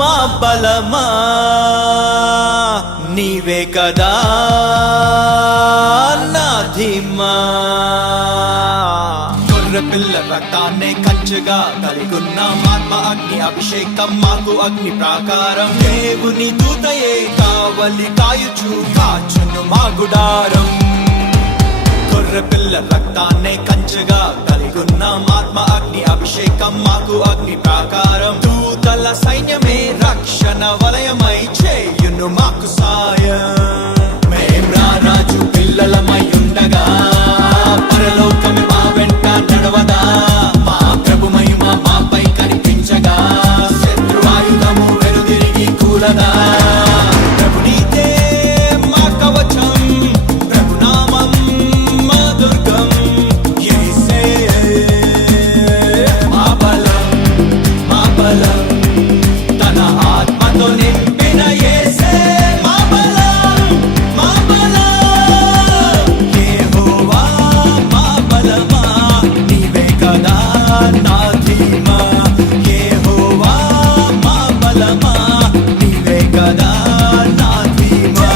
మా బలమా నీవే కదా నా ధీమా. గొర్రెపిల్ల రక్తాన్నే కంచెగా కలిగున్న ఆత్మ అగ్ని అభిషేకం మాకు అగ్ని ప్రాకారం. దేవుని దూతయే కావలి కాయుచు కాచును మా గుడారం. గొర్రెపిల్ల రక్తాన్నే కంచెగా కలిగున్న ఆత్మ అగ్ని అభిషేకం మాకు అగ్ని ప్రాకారం. దూతల సైన్యమే రక్షణ వలయమై చేయును మాకు సాయం. మేం రారాజు పిల్లలమై ఉండగా పరలోకమే మా వెంట నడవదా. మా ప్రభు మహిమ మాపై కనిపించగా శత్రువాయుధము వెనుదిరిగి కూలదా. ప్రభు నీతే మా కవచం, ప్రభు నామం మా దుర్గం. యేసే మా బలం, మా బలం, తన ఆత్మతో నింపిన యేసే మా బలం, మా బలం. యెహోవా మా బలమా నీవే కదా నా ధీమా. యెహోవా మా బలమా నీవే కదా నా ధీమా.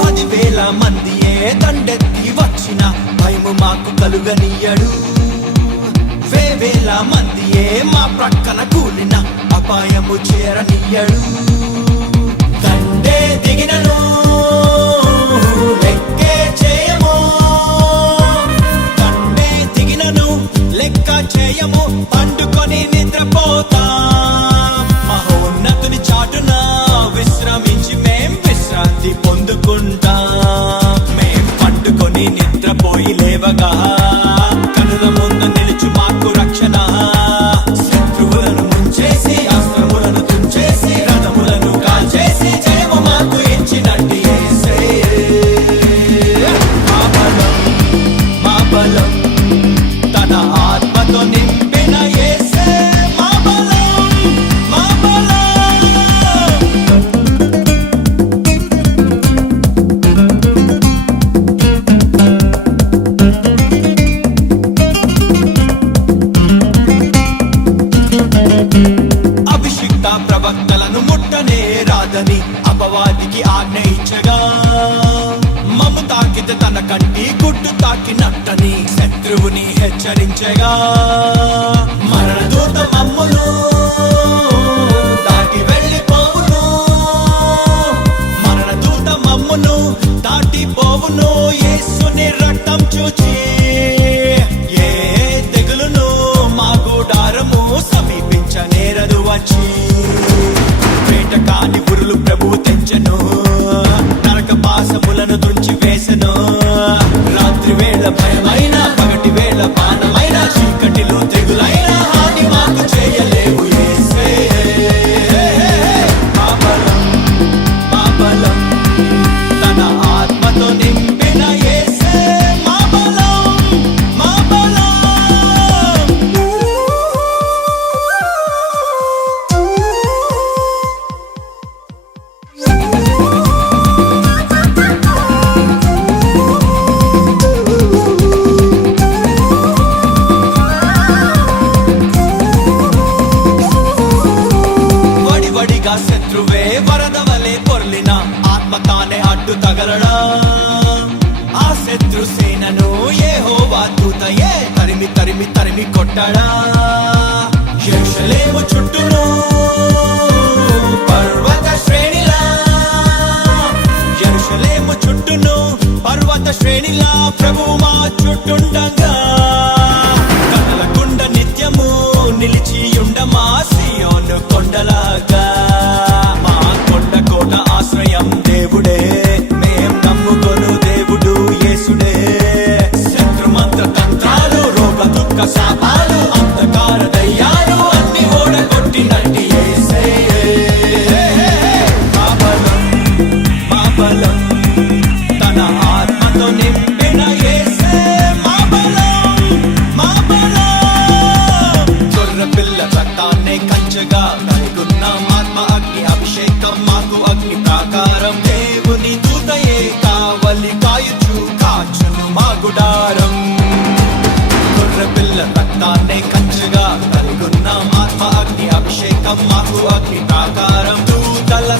పదివేల మందియే దండెత్తి వచ్చిన భయము మాకు కలుగనీయడు. వేవేల మందియే మా ప్రక్కన కూలిన అపాయము చేరనీయడు. దండే దిగినను లెక్కే చేయము, దండే దిగినను లెక్క చేయము. పండుకొని నిద్రపోతా మహోన్నతుని చాటున విశ్రమించి మేం విశ్రాంతి పొందుకుంటా. మేం పండుకొని నిద్రపోయి లేవగా కనుల ముందు నిలుచు మాకు రక్షణ. శత్రువులను ముంచేసి అస్త్రములను తుంచేసి రథములను కాల్చేసి జయము మాకు ఇచ్చినట్టు యేసే మా బలం, మా బలం, తన ఆత్మతో నింపిన యేసే మా బలం, మా బలం. అభిషిక్త ప్రవక్తలను ముట్టనే రాదని అపవాదికి ఆజ్ఞ ఇచ్చగా మమ్ము తాకితే తన కంటి గుడ్డు తాకినట్టని శత్రువుని హెచ్చరించగా మరణదూత మమ్మును దాటి వెళ్ళిపోవును, మరణదూత మమ్మును దాటిపోవును. యేసుని రక్తం చూచి ఏ తెగులును మా గుడారము సమీపించనేరదు వచ్చి. వేటకాని పురులు ప్రభు తెంచెను, నరక పాశములను తుంచి వేసెను. రాత్రి వేళ భయమైన పగటి వేళ బాణమైన చీకటిలో తెగులైన హాని మాకు చేయలేవు యేసే మా బలం, మా బలం, తన ఆత్మతో నింపిన యేసే మా బలం, మా బలం. వడివడిగా శత్రువే వరద వలె పొర్లిన ఆత్మ తానే అడ్డు తగలడా. ఆ శత్రు సేనను యెహోవా దూతయే తరిమి తరిమి తరిమి కొట్టడా. యెరూషలేము చుట్టూను పర్వత శ్రేణిలా, యెరూషలేము చుట్టూను పర్వత శ్రేణిలా ప్రభువు మా చుట్టుండగా. కదలకుండా నిత్యము నిలిచి ఉండమా సియోను కొండలాగా. మా కొండ కోట ఆశ్రయం దేవుడే, మేం నమ్ముకొను దేవుడు యేసుడే. శత్రుమంత్ర తంత్రాలు రోగ దుఃఖ శాపాలు అంధకార దయ్యాలు అన్ని ఓడగొట్టినట్టు యేసే మా బలం, మా బలం, తన ఆత్మతో నింపిన యేసే మా బలం, రక్తాన్నే కంచగా కలిగున్న ఆత్మ అగ్ని అభిషేకం మాకు అగ్ని ప్రాకారం దూతల